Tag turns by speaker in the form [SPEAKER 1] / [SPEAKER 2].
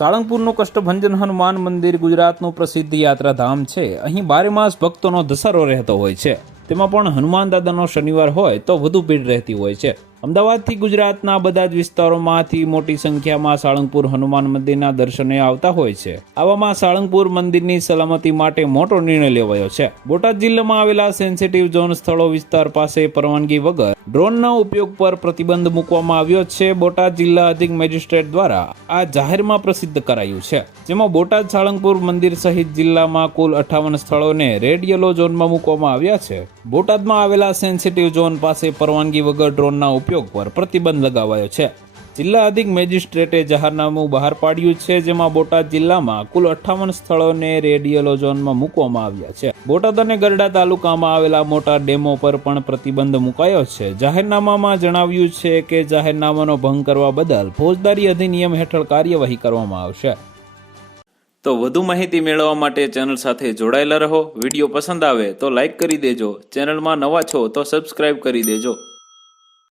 [SPEAKER 1] સાળંગપુરનું કષ્ટભંજન હનુમાન મંદિર ગુજરાતનું પ્રસિદ્ધ યાત્રાધામ છે. અહીં બારે માસ ભક્તોનો ધસારો રહેતો હોય છે. તેમાં પણ હનુમાન દાદાનો શનિવાર હોય તો વધુ ભીડ રહેતી હોય છે. અમદાવાદથી ગુજરાતના બધા જ વિસ્તારોમાંથી મોટી સંખ્યામાં સાળંગપુર હનુમાન મંદિરના દર્શને આવતા હોય છે. આવામાં સાળંગપુર મંદિરની સલામતી માટે મોટો નિર્ણય લેવાયો છે. બોટાદ જિલ્લામાં આવેલા સેન્સિટિવ ઝોન સ્થળો વિસ્તાર પાસે પરવાનગી વગર ડ્રોનના ઉપયોગ પર પ્રતિબંધ મૂકવામાં આવ્યો છે. બોટાદ જિલ્લા અધિક મેજિસ્ટ્રેટ દ્વારા આ જાહેરમાં પ્રસિદ્ધ કરાયું છે. જેમાં બોટાદ સાળંગપુર મંદિર સહિત જિલ્લામાં કુલ અઠાવન સ્થળોને રેડ યલો ઝોનમાં મૂકવામાં આવ્યા છે. બોટાદમાં આવેલા સેન્સિટિવ ઝોન પાસે પરવાનગી વગર ડ્રોનના ઉપયોગ પર પ્રતિબંધ લગાવાયો છે. જિલ્લા અધિક મેજિસ્ટ્રેટે જાહેરનામું બહાર પાડ્યું છે, જેમાં બોટાદ જિલ્લામાં કુલ અઠ્ઠાવન સ્થળોને રેડિયલો ઝોનમાં મૂકવામાં આવ્યા છે. બોટાદ અને ગરડા તાલુકામાં આવેલા મોટા ડેમો પર પણ પ્રતિબંધ મુકાયો છે. જાહેરનામામાં જણાવ્યું છે કે જાહેરનામાનો ભંગ કરવા બદલ ફોજદારી અધિનિયમ હેઠળ કાર્યવાહી કરવામાં આવશે. તો વધુ માહિતી મેળવવા માટે ચેનલ સાથે જોડાયેલા રહો. વીડિયો પસંદ આવે તો લાઇક કરી દેજો. ચેનલમાં નવા છો તો સબસ્ક્રાઇબ કરી દેજો.